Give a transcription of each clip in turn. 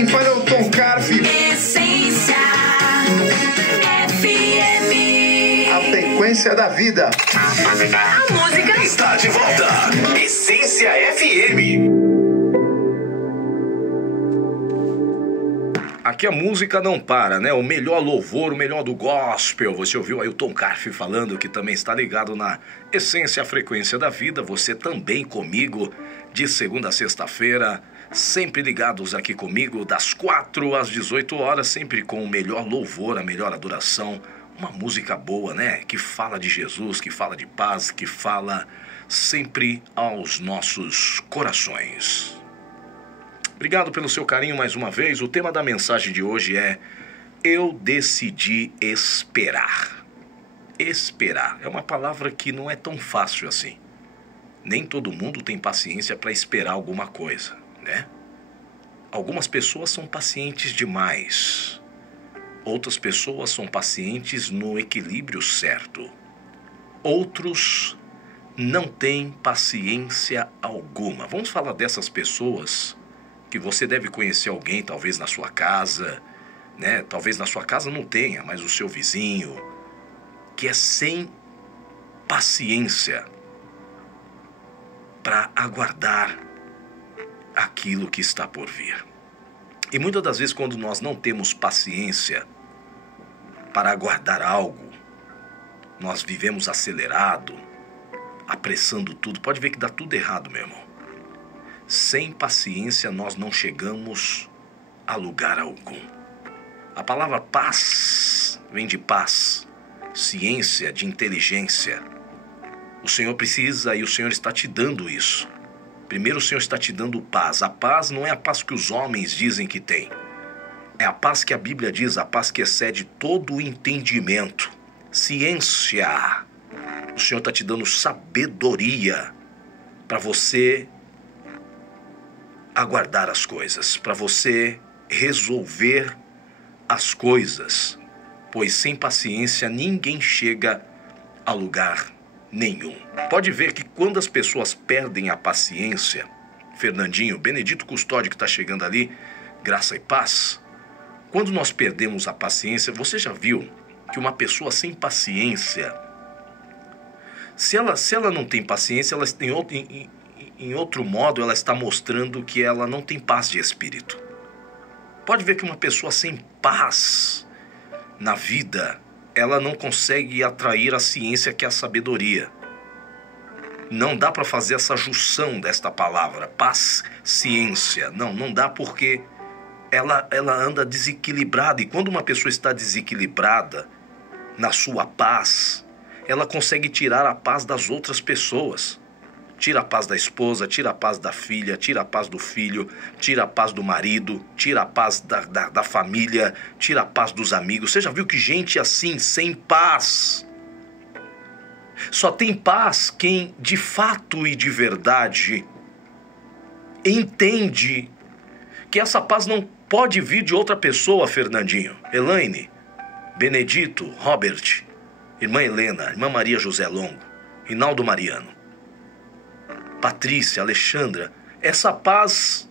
quem fala é o Tom Carf. Essência FM. A frequência da vida. A música Está de volta. Essência FM. Aqui a música não para, né? O melhor louvor, o melhor do gospel. Você ouviu aí o Tom Carf falando, que também está ligado na Essência, a frequência da vida. Você também comigo, de segunda a sexta-feira, sempre ligados aqui comigo, das 4 às 18 horas, sempre com o melhor louvor, a melhor adoração. Uma música boa, né? Que fala de Jesus, que fala de paz, que fala sempre aos nossos corações. Obrigado pelo seu carinho mais uma vez. O tema da mensagem de hoje é: eu decidi esperar. Esperar é uma palavra que não é tão fácil assim. Nem todo mundo tem paciência para esperar alguma coisa, né? Algumas pessoas são pacientes demais. Outras pessoas são pacientes no equilíbrio certo. Outros não têm paciência alguma. Vamos falar dessas pessoas que você deve conhecer alguém, talvez na sua casa, né? Talvez na sua casa não tenha, mas o seu vizinho, que é sem paciência para aguardar aquilo que está por vir. E muitas das vezes, quando nós não temos paciência para aguardar algo, nós vivemos acelerado, apressando tudo. Pode ver que dá tudo errado, meu irmão. Sem paciência nós não chegamos a lugar algum. A palavra paz vem de paz, ciência, de inteligência. O Senhor precisa e o Senhor está te dando isso. Primeiro o Senhor está te dando paz. A paz não é a paz que os homens dizem que tem. É a paz que a Bíblia diz, a paz que excede todo o entendimento. Ciência. O Senhor está te dando sabedoria para você aguardar as coisas, para você resolver as coisas, pois sem paciência ninguém chega a lugar nenhum. Pode ver que quando as pessoas perdem a paciência, Fernandinho, Benedito Custódio que está chegando ali, graça e paz, quando nós perdemos a paciência, você já viu que uma pessoa sem paciência, se ela não tem paciência, ela tem em outro modo, ela está mostrando que ela não tem paz de espírito. Pode ver que uma pessoa sem paz na vida, ela não consegue atrair a ciência que é a sabedoria. Não dá para fazer essa junção desta palavra, paz, ciência. Não dá, porque ela anda desequilibrada. E quando uma pessoa está desequilibrada na sua paz, ela consegue tirar a paz das outras pessoas. Tira a paz da esposa, tira a paz da filha, tira a paz do filho, tira a paz do marido, tira a paz da família, tira a paz dos amigos. Você já viu que gente assim, sem paz? Só tem paz quem de fato e de verdade entende que essa paz não pode vir de outra pessoa, Fernandinho, Elaine, Benedito, Robert, irmã Helena, irmã Maria José Longo, Rinaldo Mariano, Patrícia, Alexandra. Essa paz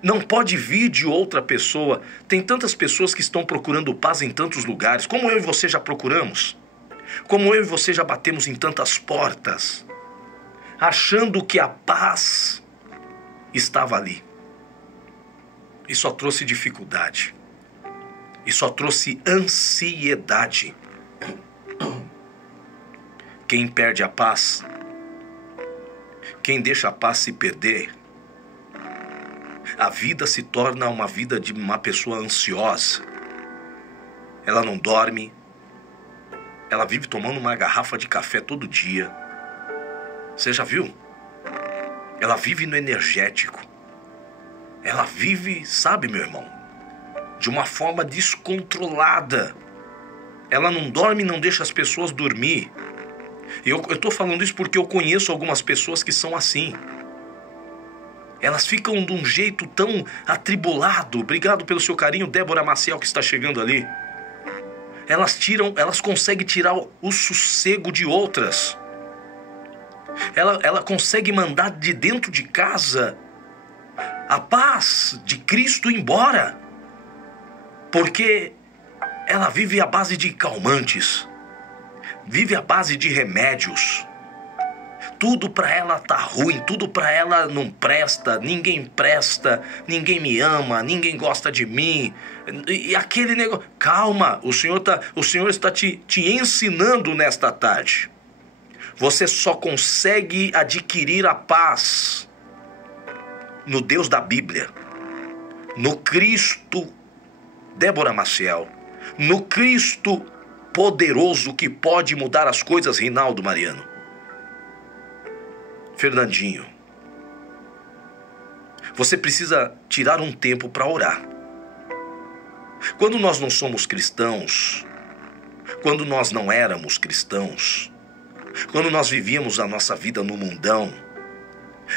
não pode vir de outra pessoa. Tem tantas pessoas que estão procurando paz em tantos lugares, como eu e você já procuramos, como eu e você já batemos em tantas portas, achando que a paz estava ali. E só trouxe dificuldade, e só trouxe ansiedade. Quem perde a paz, quem deixa a paz se perder, a vida se torna uma vida de uma pessoa ansiosa. Ela não dorme, ela vive tomando uma garrafa de café todo dia. Você já viu? Ela vive no energético. Ela vive, sabe, meu irmão, de uma forma descontrolada. Ela não dorme e não deixa as pessoas dormir. Eu estou falando isso porque eu conheço algumas pessoas que são assim. Elas ficam de um jeito tão atribulado. Obrigado pelo seu carinho, Débora Maciel, que está chegando ali. Elas conseguem tirar o sossego de outras. Ela consegue mandar de dentro de casa a paz de Cristo embora, porque ela vive à base de calmantes, vive à base de remédios. Tudo para ela tá ruim, tudo para ela não presta, ninguém me ama, ninguém gosta de mim. E aquele negócio, calma, o Senhor está te ensinando nesta tarde. Você só consegue adquirir a paz no Deus da Bíblia, no Cristo, Débora Maciel, no Cristo poderoso que pode mudar as coisas, Rinaldo Mariano. Fernandinho, você precisa tirar um tempo para orar. Quando nós não somos cristãos, quando nós não éramos cristãos, quando nós vivíamos a nossa vida no mundão,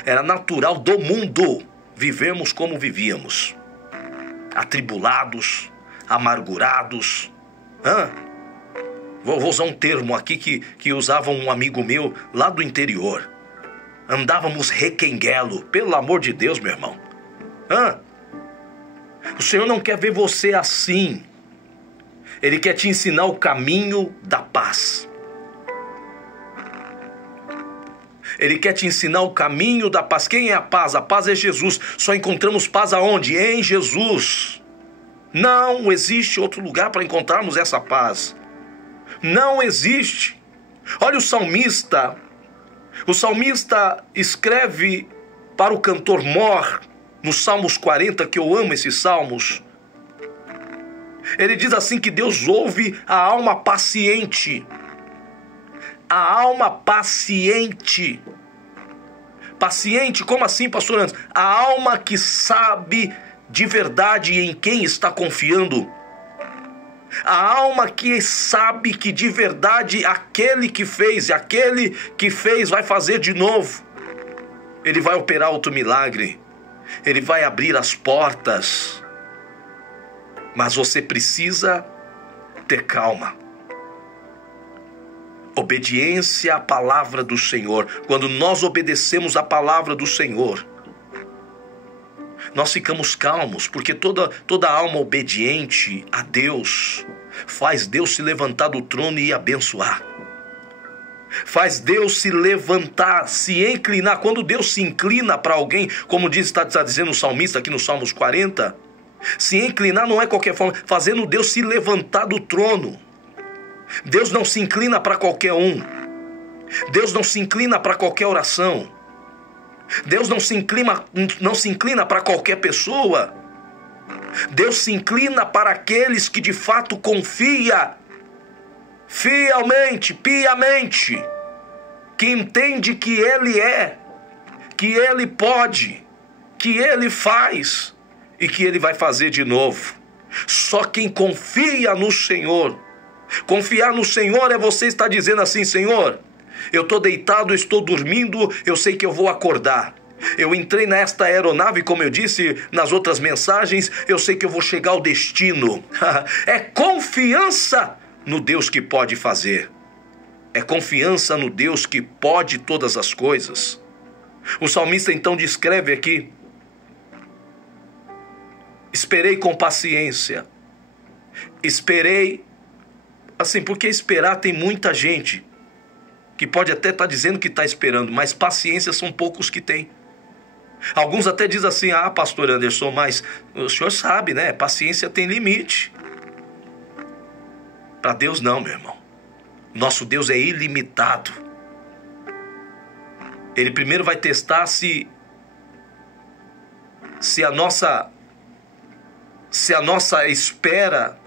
era natural do mundo vivermos como vivíamos, atribulados, amargurados. Vou usar um termo aqui que usava um amigo meu lá do interior. Andávamos requenguelo, pelo amor de Deus, meu irmão. O Senhor não quer ver você assim. Ele quer te ensinar o caminho da paz. Ele quer te ensinar o caminho da paz. Quem é a paz? A paz é Jesus. Só encontramos paz aonde? Em Jesus. Não existe outro lugar para encontrarmos essa paz. Não existe. Olha o salmista. O salmista escreve para o cantor Mor, nos Salmos 40, que eu amo esses salmos. Ele diz assim que Deus ouve a alma paciente. A alma paciente. Paciente, como assim, pastor Anderson? A alma que sabe de verdade em quem está confiando. A alma que sabe que de verdade aquele que fez e aquele que fez vai fazer de novo. Ele vai operar outro milagre. Ele vai abrir as portas. Mas você precisa ter calma. Obediência à palavra do Senhor. Quando nós obedecemos à palavra do Senhor, nós ficamos calmos, porque toda alma obediente a Deus faz Deus se levantar do trono e abençoar. Faz Deus se levantar, se inclinar. Quando Deus se inclina para alguém, como está dizendo o salmista aqui no Salmos 40, se inclinar não é qualquer forma, fazendo Deus se levantar do trono. Deus não se inclina para qualquer um. Deus não se inclina para qualquer oração. Deus não se inclina para qualquer pessoa. Deus se inclina para aqueles que de fato confia fielmente, piamente, que entende que Ele é, que Ele pode, que Ele faz e que Ele vai fazer de novo. Só quem confia no Senhor. Confiar no Senhor é você estar dizendo assim: Senhor, eu estou deitado, eu estou dormindo, eu sei que eu vou acordar. Eu entrei nesta aeronave, como eu disse nas outras mensagens, eu sei que eu vou chegar ao destino. É confiança no Deus que pode fazer. É confiança no Deus que pode todas as coisas. O salmista então descreve aqui: esperei com paciência. Esperei, assim, porque esperar tem muita gente que pode até estar dizendo que está esperando, mas paciência são poucos que têm. Alguns até dizem assim: pastor Anderson, mas o senhor sabe, né? Paciência tem limite. Para Deus não, meu irmão. Nosso Deus é ilimitado. Ele primeiro vai testar se a nossa espera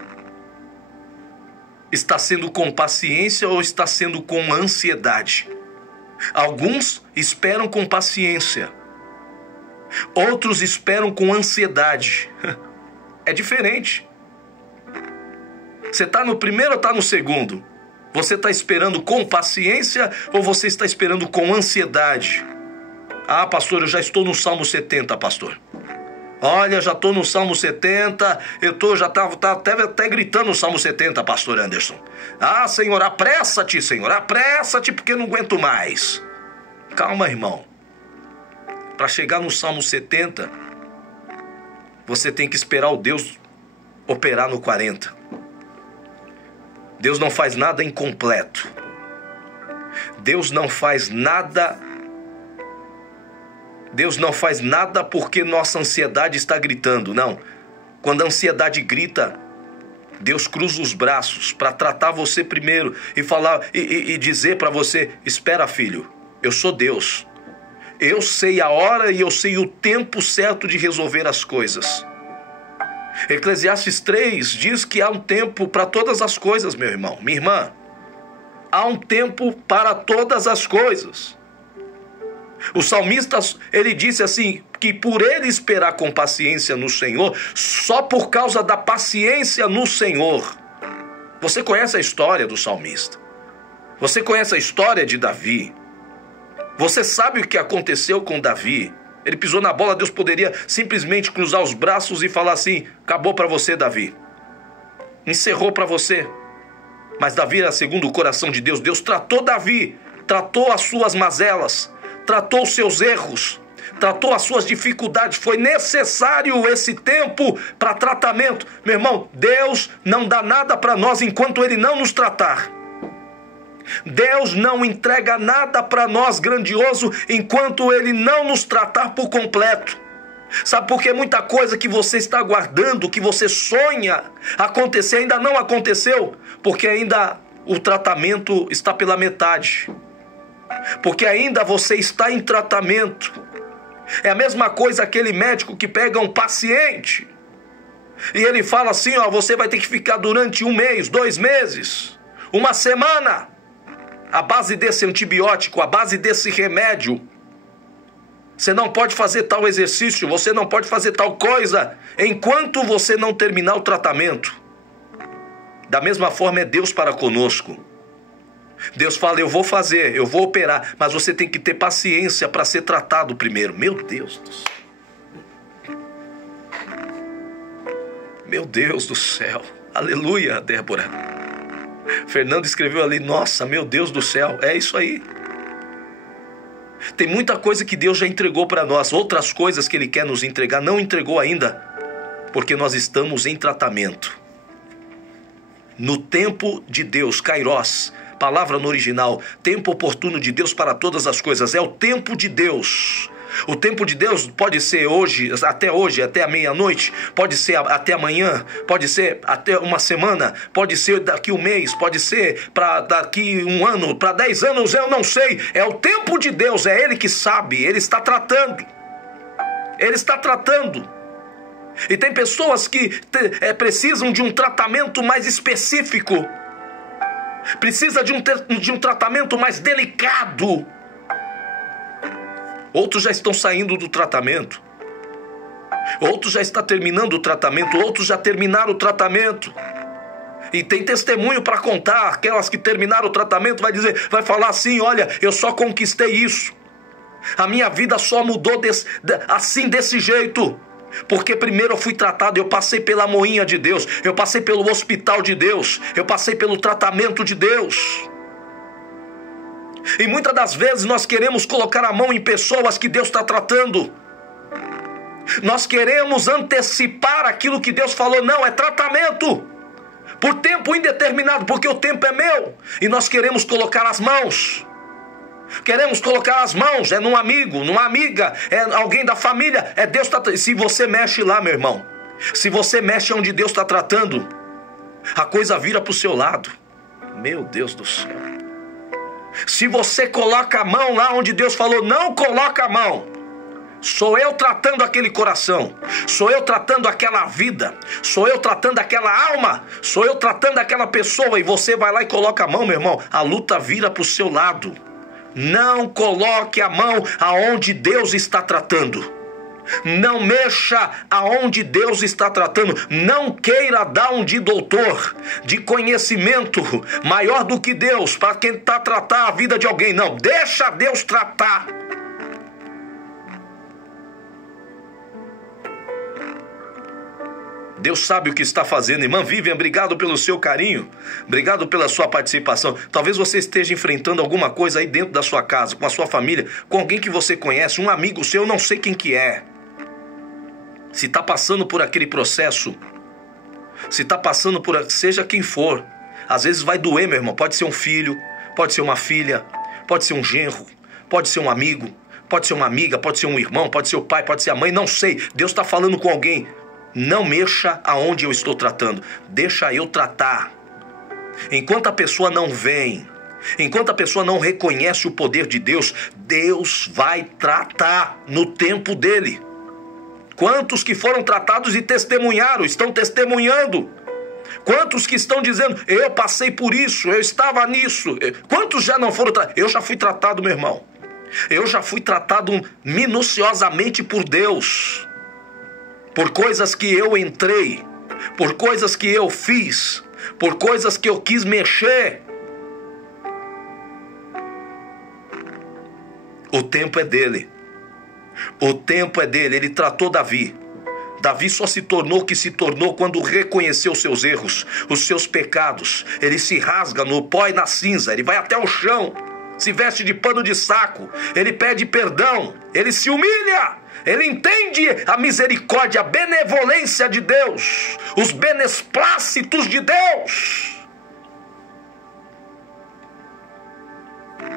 está sendo com paciência ou está sendo com ansiedade. Alguns esperam com paciência. Outros esperam com ansiedade. É diferente. Você está no primeiro ou está no segundo? Você está esperando com paciência ou você está esperando com ansiedade? Pastor, eu já estou no Salmo 70, pastor. Olha, já estou no Salmo 70, já estava até gritando no Salmo 70, pastor Anderson. Senhor, apressa-te, porque eu não aguento mais. Calma, irmão. Para chegar no Salmo 70, você tem que esperar o Deus operar no 40. Deus não faz nada incompleto. Deus não faz nada porque nossa ansiedade está gritando. Não. Quando a ansiedade grita, Deus cruza os braços para tratar você primeiro e falar e dizer para você: espera, filho, eu sou Deus. Eu sei a hora e eu sei o tempo certo de resolver as coisas. Eclesiastes 3 diz que há um tempo para todas as coisas, meu irmão, minha irmã. Há um tempo para todas as coisas. O salmista, ele disse assim, que por ele esperar com paciência no Senhor, só por causa da paciência no Senhor. Você conhece a história do salmista. Você conhece a história de Davi. Você sabe o que aconteceu com Davi. Ele pisou na bola, Deus poderia simplesmente cruzar os braços e falar assim: acabou para você, Davi. Encerrou para você. Mas Davi era segundo o coração de Deus. Deus tratou Davi, tratou as suas mazelas, tratou os seus erros, tratou as suas dificuldades. Foi necessário esse tempo para tratamento. Meu irmão, Deus não dá nada para nós enquanto Ele não nos tratar. Deus não entrega nada para nós grandioso enquanto Ele não nos tratar por completo. Sabe por que muita coisa que você está aguardando, que você sonha acontecer, ainda não aconteceu? Porque ainda o tratamento está pela metade. Porque ainda você está em tratamento. É a mesma coisa aquele médico que pega um paciente e ele fala assim: ó, você vai ter que ficar durante 1 mês, 2 meses, 1 semana, à base desse antibiótico, à base desse remédio. Você não pode fazer tal exercício, você não pode fazer tal coisa enquanto você não terminar o tratamento. Da mesma forma é Deus para conosco. Deus fala: eu vou fazer, eu vou operar, mas você tem que ter paciência para ser tratado primeiro. Meu Deus do céu. Meu Deus do céu. Aleluia, Débora. Fernando escreveu ali: nossa, meu Deus do céu. É isso aí. Tem muita coisa que Deus já entregou para nós. Outras coisas que Ele quer nos entregar, não entregou ainda, porque nós estamos em tratamento. No tempo de Deus, Kairos, palavra no original, tempo oportuno de Deus para todas as coisas. É o tempo de Deus. O tempo de Deus pode ser hoje, até a meia-noite, pode ser até amanhã, pode ser até 1 semana, pode ser daqui 1 mês, pode ser para daqui 1 ano, para 10 anos, eu não sei. É o tempo de Deus, é Ele que sabe, Ele está tratando. Ele está tratando. E tem pessoas que precisam de um tratamento mais específico, precisa de um tratamento mais delicado. Outros já estão saindo do tratamento. Outros já estão terminando o tratamento. Outros já terminaram o tratamento. E tem testemunho para contar. Aquelas que terminaram o tratamento vai falar assim: olha, eu só conquistei isso. A minha vida só mudou desse jeito. Porque primeiro eu fui tratado, eu passei pela moinha de Deus. Eu passei pelo hospital de Deus. Eu passei pelo tratamento de Deus. E muitas das vezes nós queremos colocar a mão em pessoas que Deus está tratando. Nós queremos antecipar aquilo que Deus falou. Não, é tratamento. Por tempo indeterminado, porque o tempo é meu. E nós queremos colocar as mãos. Queremos colocar as mãos. É num amigo, numa amiga, é alguém da família. É Deus que está... Se você mexe lá, meu irmão, se você mexe onde Deus está tratando, a coisa vira para o seu lado. Meu Deus do céu. Se você coloca a mão lá onde Deus falou, não coloca a mão. Sou eu tratando aquele coração. Sou eu tratando aquela vida. Sou eu tratando aquela alma. Sou eu tratando aquela pessoa. E você vai lá e coloca a mão, meu irmão. A luta vira para o seu lado. Não coloque a mão aonde Deus está tratando. Não mexa aonde Deus está tratando. Não queira dar um de doutor, de conhecimento maior do que Deus para tentar tratar a vida de alguém. Não, deixa Deus tratar. Deus sabe o que está fazendo. Irmã Vivian, obrigado pelo seu carinho. Obrigado pela sua participação. Talvez você esteja enfrentando alguma coisa aí dentro da sua casa, com a sua família, com alguém que você conhece, um amigo seu, eu não sei quem que é. se está passando por aquele processo, se está passando por, seja quem for, às vezes vai doer, meu irmão. Pode ser um filho, pode ser uma filha, pode ser um genro, pode ser um amigo, pode ser uma amiga, pode ser um irmão, pode ser o pai, pode ser a mãe, não sei. Deus está falando com alguém. Não mexa aonde eu estou tratando, deixa eu tratar. Enquanto a pessoa não vem, enquanto a pessoa não reconhece o poder de Deus, Deus vai tratar no tempo dele. Quantos que foram tratados e testemunharam, estão testemunhando? Quantos que estão dizendo, eu passei por isso, eu estava nisso? Quantos já não foram tratados? Eu já fui tratado, meu irmão. Eu já fui tratado minuciosamente por Deus. Por coisas que eu entrei, por coisas que eu fiz, por coisas que eu quis mexer. O tempo é dele. O tempo é dele. Ele tratou Davi. Davi só se tornou o que se tornou quando reconheceu seus erros, os seus pecados. Ele se rasga no pó e na cinza. Ele vai até o chão, se veste de pano de saco. Ele pede perdão. Ele se humilha. Ele entende a misericórdia, a benevolência de Deus, os benesplácitos de Deus.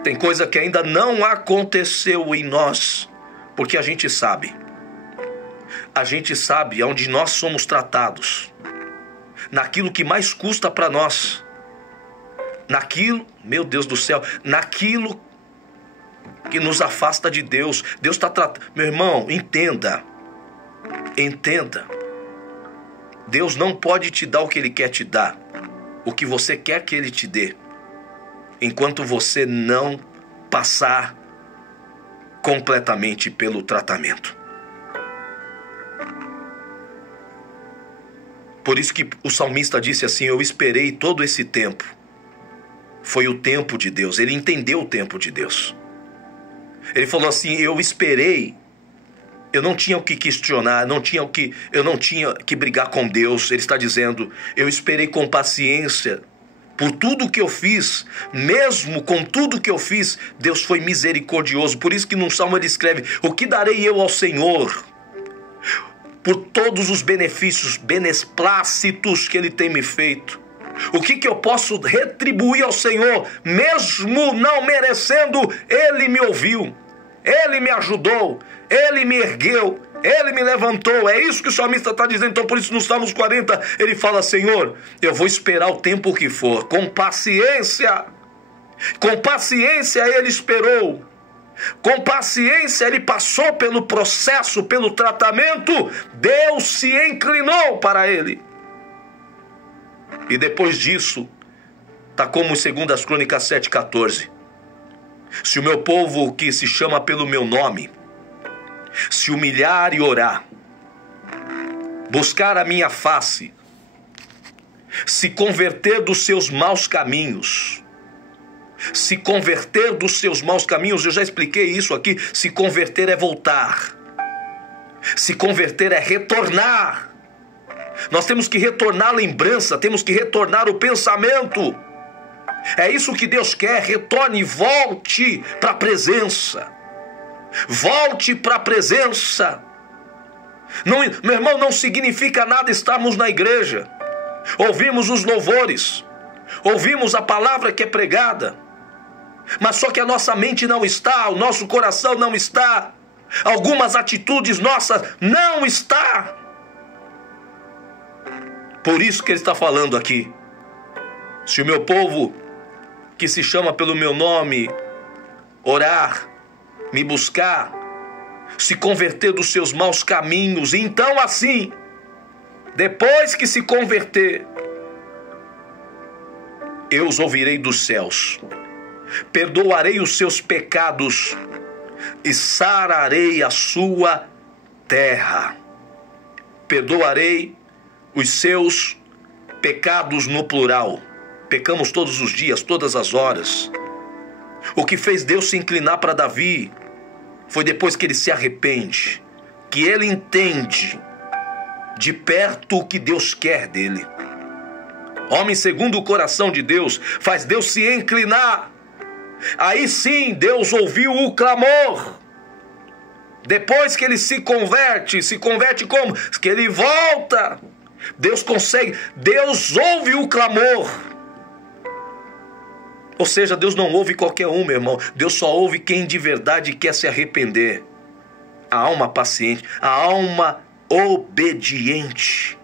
Tem coisa que ainda não aconteceu em nós, porque a gente sabe onde nós somos tratados, naquilo que mais custa para nós, naquilo, meu Deus do céu, naquilo que nos afasta de Deus. Deus está tratando. Meu irmão, entenda. Deus não pode te dar o que Ele quer te dar, o que você quer que Ele te dê, enquanto você não passar completamente pelo tratamento. Por isso que o salmista disse assim, eu esperei todo esse tempo. Foi o tempo de Deus. Ele entendeu o tempo de Deus. Ele falou assim, eu esperei, eu não tinha o que questionar, eu não tinha que brigar com Deus. Ele está dizendo, eu esperei com paciência por tudo que eu fiz, mesmo com tudo que eu fiz, Deus foi misericordioso. Por isso que num salmo ele escreve, o que darei eu ao Senhor por todos os benefícios, benesplácitos que Ele tem me feito? O que eu posso retribuir ao Senhor, mesmo não merecendo? Ele me ouviu, Ele me ajudou, Ele me ergueu, Ele me levantou. É isso que o salmista está dizendo. Então por isso no Salmos 40 ele fala, Senhor, eu vou esperar o tempo que for, com paciência Ele esperou, com paciência Ele passou pelo processo, pelo tratamento. Deus se inclinou para Ele. E depois disso, está como em 2 Crônicas 7,14. Se o meu povo que se chama pelo meu nome, se humilhar e orar, buscar a minha face, se converter dos seus maus caminhos, se converter dos seus maus caminhos, eu já expliquei isso aqui, se converter é voltar, se converter é retornar. Nós temos que retornar a lembrança, temos que retornar o pensamento. É isso que Deus quer, retorne, volte para a presença. Volte para a presença. Não, meu irmão, não significa nada estarmos na igreja, ouvimos os louvores, ouvimos a palavra que é pregada, mas só que a nossa mente não está, o nosso coração não está, algumas atitudes nossas não está. Por isso que ele está falando aqui, se o meu povo que se chama pelo meu nome orar, me buscar, se converter dos seus maus caminhos, então assim, depois que se converter, eu os ouvirei dos céus, perdoarei os seus pecados e sararei a sua terra. Perdoarei os seus pecados no plural. Pecamos todos os dias, todas as horas. O que fez Deus se inclinar para Davi foi depois que ele se arrepende, que ele entende de perto o que Deus quer dele. Homem segundo o coração de Deus, faz Deus se inclinar. Aí sim Deus ouviu o clamor. Depois que ele se converte como? Que ele volta. Deus ouve o clamor. Ou seja, Deus não ouve qualquer um, meu irmão. Deus só ouve quem de verdade quer se arrepender. A alma paciente, a alma obediente.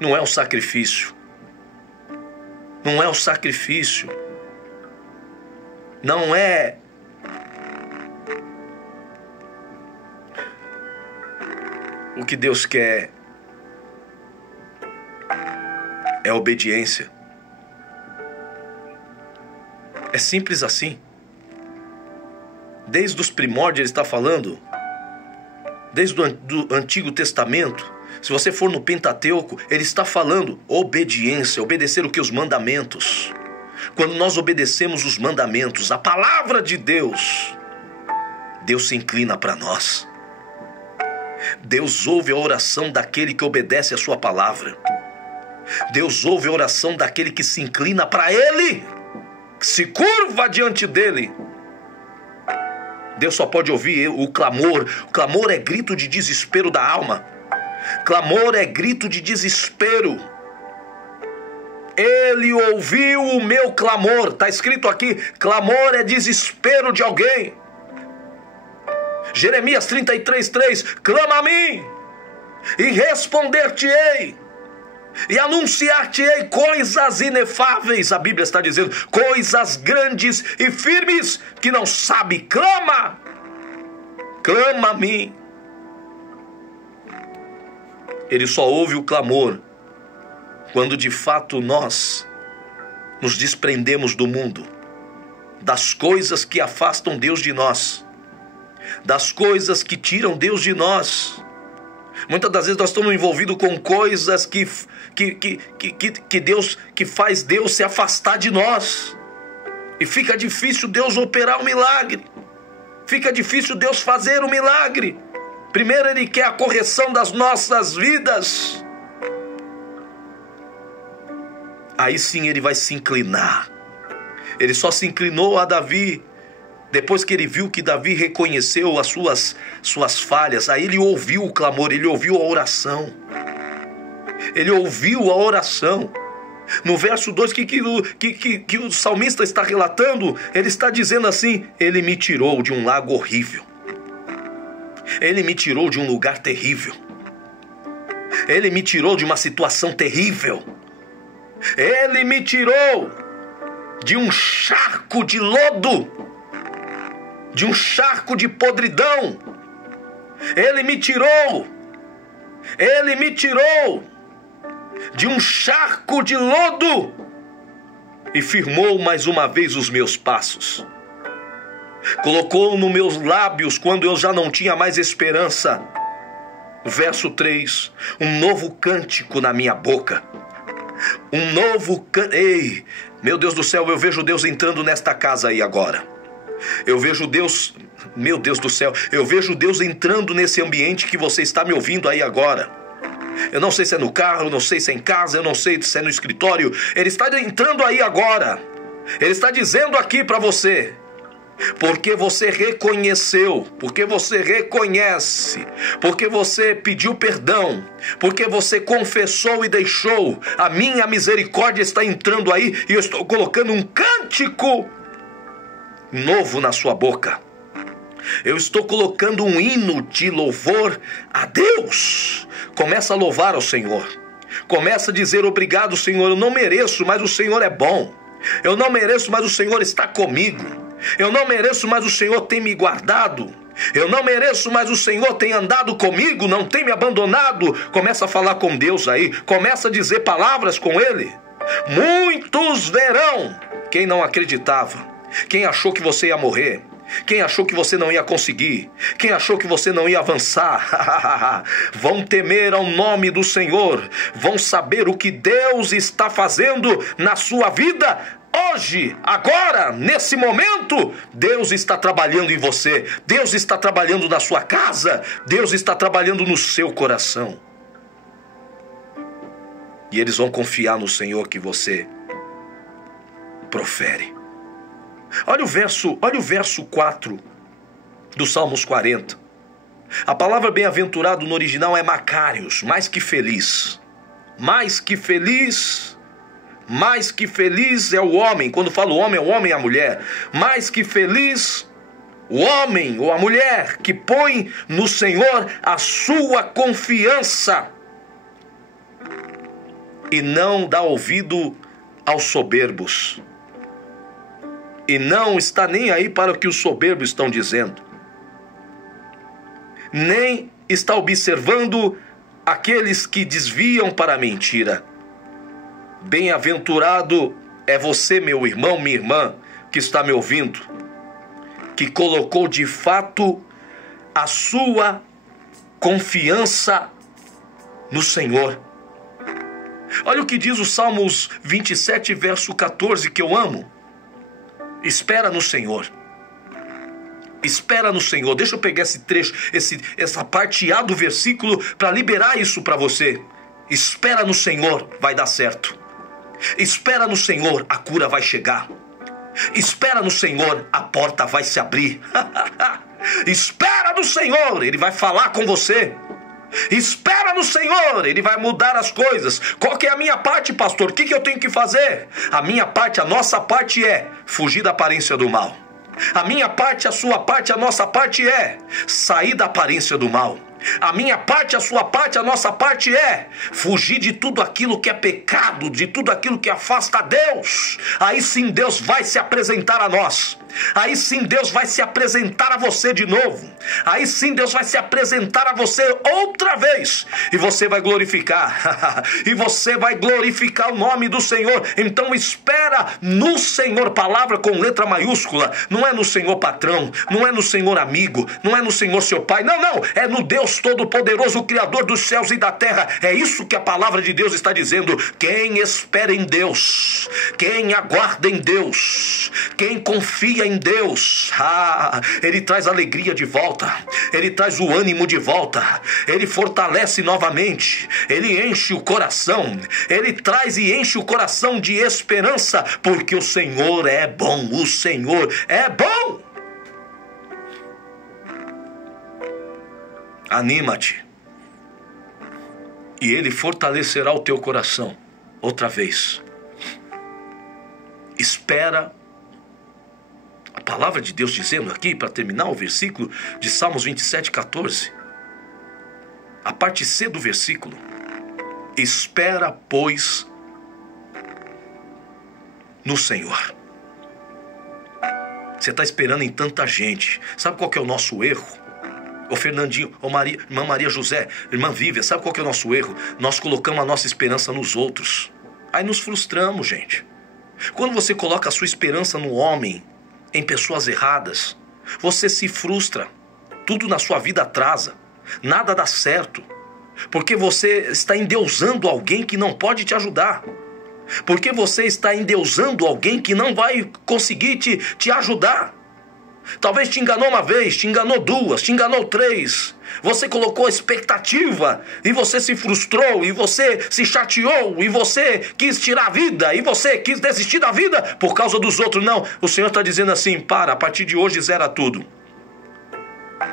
Não é o sacrifício. Não é o sacrifício. Não é o que Deus quer. É a obediência. É simples assim. Desde os primórdios ele está falando. Desde o Antigo Testamento. Se você for no Pentateuco, ele está falando obediência. Obedecer o que? Os mandamentos. Quando nós obedecemos os mandamentos, a palavra de Deus, Deus se inclina para nós. Deus ouve a oração daquele que obedece a sua palavra. Deus ouve a oração daquele que se inclina para Ele, que se curva diante dEle. Deus só pode ouvir o clamor. O clamor é grito de desespero da alma. Clamor é grito de desespero. Ele ouviu o meu clamor. Está escrito aqui, clamor é desespero de alguém. Jeremias 33:3, clama a mim, e responder-te-ei, e anunciar-te-ei coisas inefáveis. A Bíblia está dizendo, coisas grandes e firmes, que não sabe, clama a mim. Ele só ouve o clamor quando de fato nós nos desprendemos do mundo, das coisas que afastam Deus de nós, das coisas que tiram Deus de nós. Muitas das vezes nós estamos envolvidos com coisas que faz Deus se afastar de nós. E fica difícil Deus operar um milagre. Fica difícil Deus fazer um milagre. Primeiro Ele quer a correção das nossas vidas. Aí sim Ele vai se inclinar. Ele só se inclinou a Davi depois que ele viu que Davi reconheceu as suas falhas. Aí ele ouviu o clamor, ele ouviu a oração. Ele ouviu a oração. No verso 2 que o salmista está relatando, ele está dizendo assim, ele me tirou de um lago horrível. Ele me tirou de um lugar terrível. Ele me tirou de uma situação terrível. Ele me tirou de um charco de lodo, de um charco de podridão. Ele me tirou de um charco de lodo e firmou mais uma vez os meus passos. Colocou nos meus lábios quando eu já não tinha mais esperança. Verso 3, um novo cântico na minha boca. Um novo cântico. Ei, meu Deus do céu, eu vejo Deus entrando nesta casa aí agora. Eu vejo Deus, meu Deus do céu, eu vejo Deus entrando nesse ambiente que você está me ouvindo aí agora. Eu não sei se é no carro, eu não sei se é em casa, eu não sei se é no escritório. Ele está entrando aí agora. Ele está dizendo aqui para você, porque você reconheceu, porque você reconhece, porque você pediu perdão, porque você confessou e deixou, a minha misericórdia está entrando aí e eu estou colocando um cântico novo na sua boca. Eu estou colocando um hino de louvor a Deus. Começa a louvar ao Senhor. Começa a dizer obrigado, Senhor. Eu não mereço, mas o Senhor é bom. Eu não mereço, mas o Senhor está comigo. Eu não mereço, mas o Senhor tem me guardado. Eu não mereço, mas o Senhor tem andado comigo, não tem me abandonado. Começa a falar com Deus aí. Começa a dizer palavras com Ele. Muitos verão. Quem não acreditava, quem achou que você ia morrer, quem achou que você não ia conseguir, quem achou que você não ia avançar, vão temer ao nome do Senhor, vão saber o que Deus está fazendo na sua vida. Hoje, agora, nesse momento, Deus está trabalhando em você, Deus está trabalhando na sua casa, Deus está trabalhando no seu coração. E eles vão confiar no Senhor que você profere. Olha o verso 4 do Salmos 40. A palavra bem-aventurado no original é Macarios, mais que feliz. Mais que feliz. Mais que feliz é o homem. Quando falo homem, é o homem e a mulher. Mais que feliz o homem ou a mulher que põe no Senhor a sua confiança e não dá ouvido aos soberbos. E não está nem aí para o que os soberbos estão dizendo. Nem está observando aqueles que desviam para a mentira. Bem-aventurado é você, meu irmão, minha irmã, que está me ouvindo, que colocou de fato a sua confiança no Senhor. Olha o que diz o Salmos 27, verso 14, que eu amo. Espera no Senhor. Espera no Senhor. Deixa eu pegar esse trecho, essa parte A do versículo para liberar isso para você. Espera no Senhor, vai dar certo. Espera no Senhor, a cura vai chegar. Espera no Senhor, a porta vai se abrir. Espera no Senhor, Ele vai falar com você. Espera no Senhor, Ele vai mudar as coisas. Qual que é a minha parte, pastor? O que eu tenho que fazer? A minha parte, a nossa parte é fugir da aparência do mal. A minha parte, a sua parte, a nossa parte é sair da aparência do mal. A minha parte, a sua parte, a nossa parte é fugir de tudo aquilo que é pecado, de tudo aquilo que afasta a Deus. Aí sim Deus vai se apresentar a nós. Aí sim Deus vai se apresentar a você de novo. Aí sim Deus vai se apresentar a você outra vez. E você vai glorificar. E você vai glorificar o nome do Senhor. Então espera no Senhor. Palavra com letra maiúscula. Não é no Senhor patrão. Não é no Senhor amigo. Não é no Senhor seu pai. Não, não. É no Deus Todo-Poderoso, o Criador dos céus e da terra. É isso que a palavra de Deus está dizendo. Quem espera em Deus, quem aguarda em Deus, quem confia em Deus, Ele traz alegria de volta, Ele traz o ânimo de volta, Ele fortalece novamente, Ele enche o coração, Ele traz e enche o coração de esperança, porque o Senhor é bom, o Senhor é bom. Anima-te, e Ele fortalecerá o teu coração outra vez. Espera. A palavra de Deus dizendo aqui, para terminar o versículo de Salmos 27, 14. A parte C do versículo. Espera, pois, no Senhor. Você está esperando em tanta gente. Sabe qual que é o nosso erro? Ô Fernandinho, ô Maria, irmã Maria José, irmã Vívia, sabe qual que é o nosso erro? Nós colocamos a nossa esperança nos outros. Aí nos frustramos, gente. Quando você coloca a sua esperança no homem, em pessoas erradas, você se frustra. Tudo na sua vida atrasa. Nada dá certo. Porque você está endeusando alguém que não pode te ajudar. Porque você está endeusando alguém que não vai conseguir te ajudar. Talvez te enganou uma vez, te enganou duas, te enganou três. Você colocou expectativa e você se frustrou, e você se chateou, e você quis tirar a vida, e você quis desistir da vida por causa dos outros. Não, o Senhor está dizendo assim: a partir de hoje zera tudo.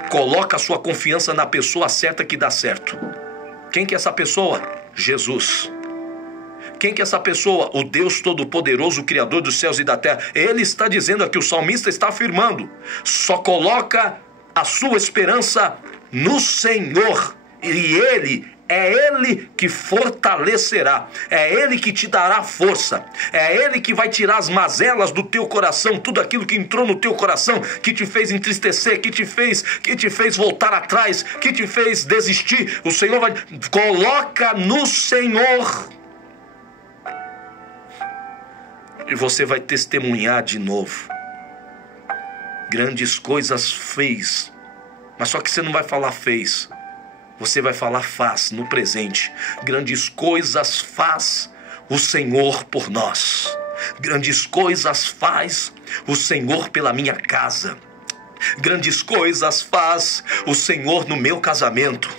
Coloca a sua confiança na pessoa certa que dá certo. Quem que é essa pessoa? Jesus. Quem que é essa pessoa? O Deus Todo-Poderoso, o Criador dos céus e da terra. Ele está dizendo aqui, o salmista está afirmando: só coloca a sua esperança no Senhor, e é Ele que fortalecerá, é Ele que te dará força, é Ele que vai tirar as mazelas do teu coração, tudo aquilo que entrou no teu coração, que te fez entristecer, que te fez voltar atrás, que te fez desistir. O Senhor vai, coloca no Senhor, e você vai testemunhar de novo. Grandes coisas fez, mas só que você não vai falar fez, você vai falar faz no presente. Grandes coisas faz o Senhor por nós. Grandes coisas faz o Senhor pela minha casa. Grandes coisas faz o Senhor no meu casamento.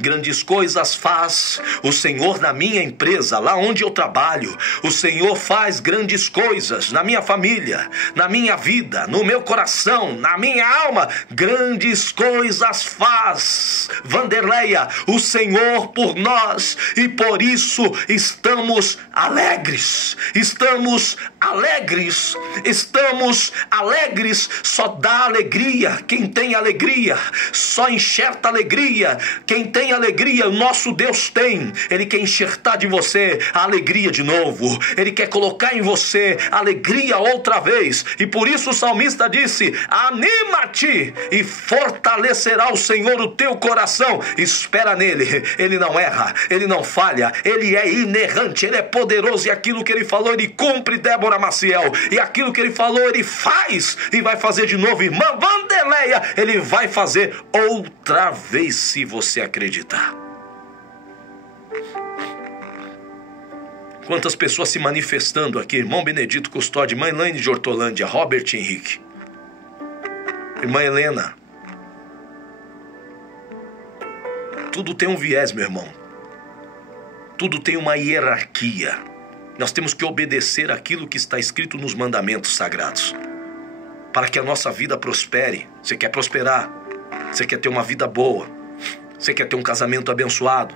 Grandes coisas faz o Senhor na minha empresa, lá onde eu trabalho. O Senhor faz grandes coisas na minha família, na minha vida, no meu coração, na minha alma. Grandes coisas faz, Vanderleia, o Senhor por nós, e por isso estamos alegres. Estamos alegres. Estamos alegres. Só dá alegria quem tem alegria. Só enxerta alegria quem tem alegria. O nosso Deus tem. Ele quer enxertar de você a alegria de novo. Ele quer colocar em você alegria outra vez. E por isso o salmista disse: anima-te e fortalecerá o Senhor o teu coração. Espera nele. Ele não erra, ele não falha, ele é inerrante, ele é poderoso, e aquilo que ele falou ele cumpre, Débora Maciel, e aquilo que ele falou ele faz, e vai fazer de novo, irmã Vanderleia, ele vai fazer outra vez, se você acreditar. Quantas pessoas se manifestando aqui: irmão Benedito Custódio, mãe Laine de Hortolândia, Robert Henrique, irmã Helena. Tudo tem um viés, meu irmão. Tudo tem uma hierarquia. Nós temos que obedecer aquilo que está escrito nos mandamentos sagrados, para que a nossa vida prospere. Você quer prosperar? Você quer ter uma vida boa? Você quer ter um casamento abençoado?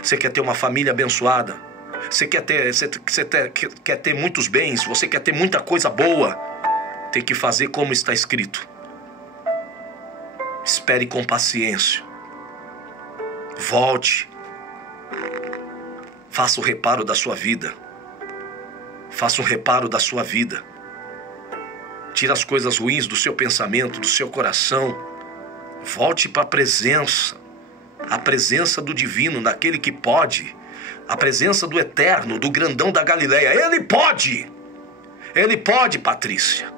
Você quer ter uma família abençoada? Você quer ter muitos bens? Você quer ter muita coisa boa? Tem que fazer como está escrito. Espere com paciência. Volte. Faça o reparo da sua vida. Faça um reparo da sua vida. Tira as coisas ruins do seu pensamento, do seu coração. Volte para a presença do divino, daquele que pode. A presença do eterno, do grandão da Galileia. Ele pode. Ele pode, Patrícia.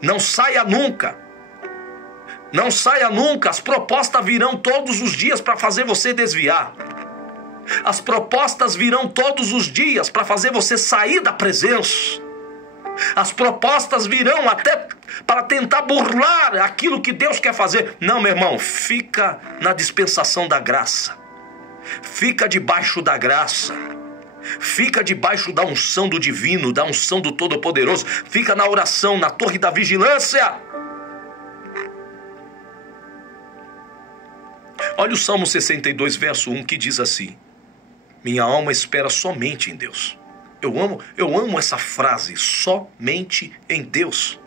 Não saia nunca. Não saia nunca. As propostas virão todos os dias para fazer você desviar. As propostas virão todos os dias para fazer você sair da presença. As propostas virão até para tentar burlar aquilo que Deus quer fazer. Não, meu irmão, fica na dispensação da graça. Fica debaixo da graça. Fica debaixo da unção do divino, da unção do Todo-Poderoso. Fica na oração, na torre da vigilância. Olha o Salmo 62, verso 1, que diz assim: minha alma espera somente em Deus. Eu amo essa frase, somente em Deus.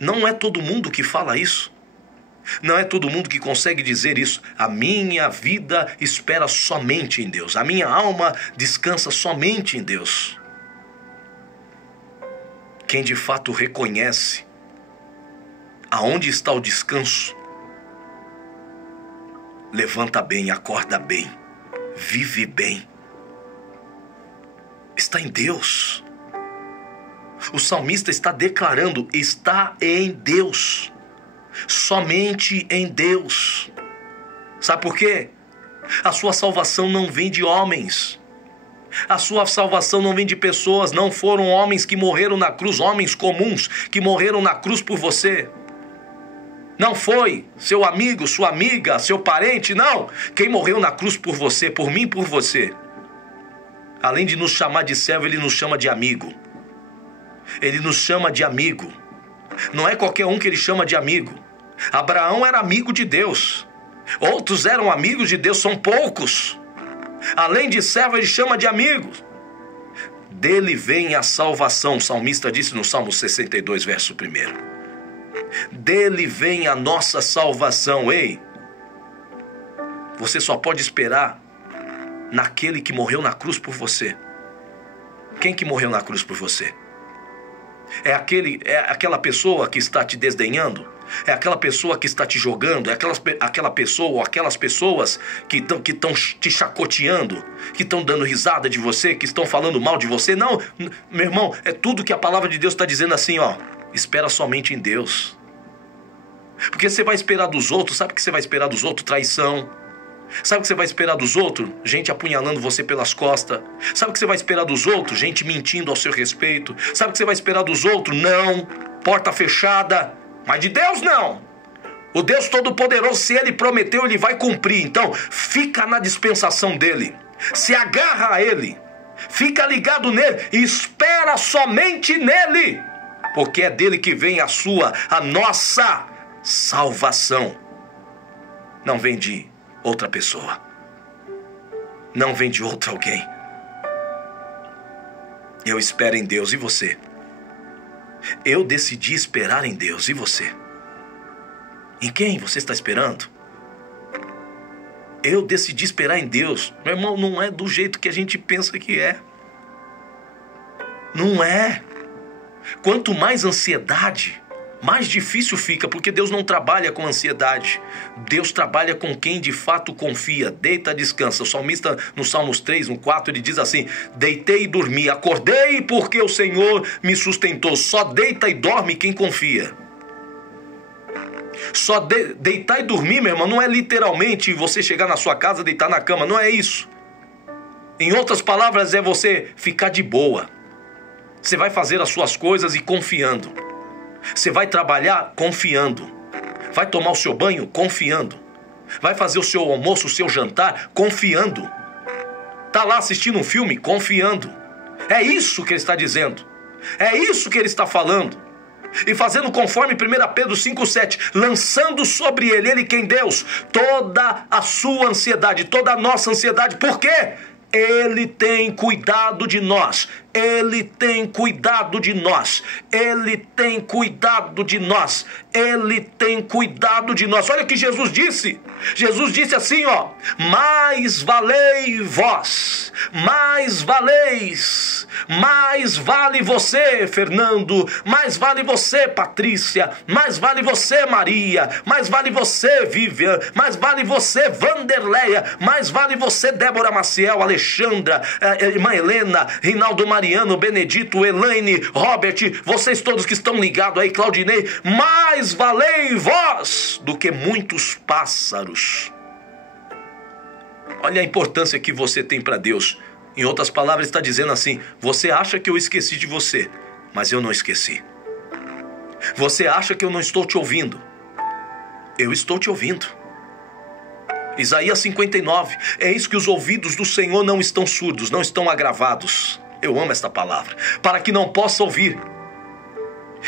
Não é todo mundo que fala isso. Não é todo mundo que consegue dizer isso. A minha vida espera somente em Deus. A minha alma descansa somente em Deus. Quem de fato reconhece aonde está o descanso, levanta bem, acorda bem, vive bem. Está em Deus. O salmista está declarando: está em Deus. Somente em Deus. Sabe por quê? A sua salvação não vem de homens. A sua salvação não vem de pessoas. Não foram homens que morreram na cruz, homens comuns que morreram na cruz por você. Não foi seu amigo, sua amiga, seu parente, não. Quem morreu na cruz por você, por mim, por você. Além de nos chamar de servo, ele nos chama de amigo. Ele nos chama de amigo. Não é qualquer um que ele chama de amigo. Abraão era amigo de Deus. Outros eram amigos de Deus, são poucos. Além de servo, ele chama de amigo. Dele vem a salvação. O salmista disse no Salmo 62, verso 1. Dele vem a nossa salvação. Ei, você só pode esperar naquele que morreu na cruz por você. Quem que morreu na cruz por você? É aquela pessoa que está te desdenhando? É aquela pessoa que está te jogando? É aquela pessoa ou aquelas pessoas que estão te chacoteando, que estão dando risada de você, que estão falando mal de você? Não, meu irmão, é tudo que a palavra de Deus está dizendo assim, ó. Espera somente em Deus. Porque você vai esperar dos outros, sabe o que você vai esperar dos outros? Traição. Sabe o que você vai esperar dos outros? Gente apunhalando você pelas costas. Sabe o que você vai esperar dos outros? Gente mentindo ao seu respeito. Sabe o que você vai esperar dos outros? Não. Porta fechada. Mas de Deus não. O Deus Todo-Poderoso, se Ele prometeu, Ele vai cumprir. Então, fica na dispensação dEle. Se agarra a Ele. Fica ligado nele e espera somente nele. Porque é dele que vem a nossa salvação. Não vem de outra pessoa. Não vem de outro alguém. Eu espero em Deus, e você? Eu decidi esperar em Deus, e você? Em quem você está esperando? Eu decidi esperar em Deus. Meu irmão, não é do jeito que a gente pensa que é. Não é. Quanto mais ansiedade, mais difícil fica, porque Deus não trabalha com ansiedade. Deus trabalha com quem de fato confia. Deita, descansa. O salmista, no Salmos 3, no 4, ele diz assim: deitei e dormi, acordei porque o Senhor me sustentou. Só deita e dorme quem confia. Só deitar e dormir, meu irmão, não é literalmente você chegar na sua casa, deitar na cama. Não é isso. Em outras palavras, é você ficar de boa. Você vai fazer as suas coisas e confiando. Você vai trabalhar confiando. Vai tomar o seu banho confiando. Vai fazer o seu almoço, o seu jantar confiando. Tá lá assistindo um filme confiando. É isso que ele está dizendo. É isso que ele está falando. E fazendo conforme 1 Pedro 5,7, lançando sobre ele quem Deus, toda a sua ansiedade, toda a nossa ansiedade. Por quê? Ele tem cuidado de nós. Ele tem cuidado de nós. Ele tem cuidado de nós. Ele tem cuidado de nós. Olha o que Jesus disse. Jesus disse assim, ó: mais valei vós, mais valeis, mais vale você, Fernando, mais vale você, Patrícia, mais vale você, Maria, mais vale você, Vivian, mais vale você, Vanderleia, mais vale você, Débora Maciel, Alexandra, irmã Helena, Rinaldo Mariano, Benedito, Elaine, Robert, vocês todos que estão ligados aí, Claudinei, mais valei vós do que muitos pássaros. Olha a importância que você tem para Deus. Em outras palavras, está dizendo assim: você acha que eu esqueci de você, mas eu não esqueci. Você acha que eu não estou te ouvindo? Eu estou te ouvindo. Isaías 59, eis que os ouvidos do Senhor não estão surdos, não estão agravados. Eu amo esta palavra. Para que não possa ouvir.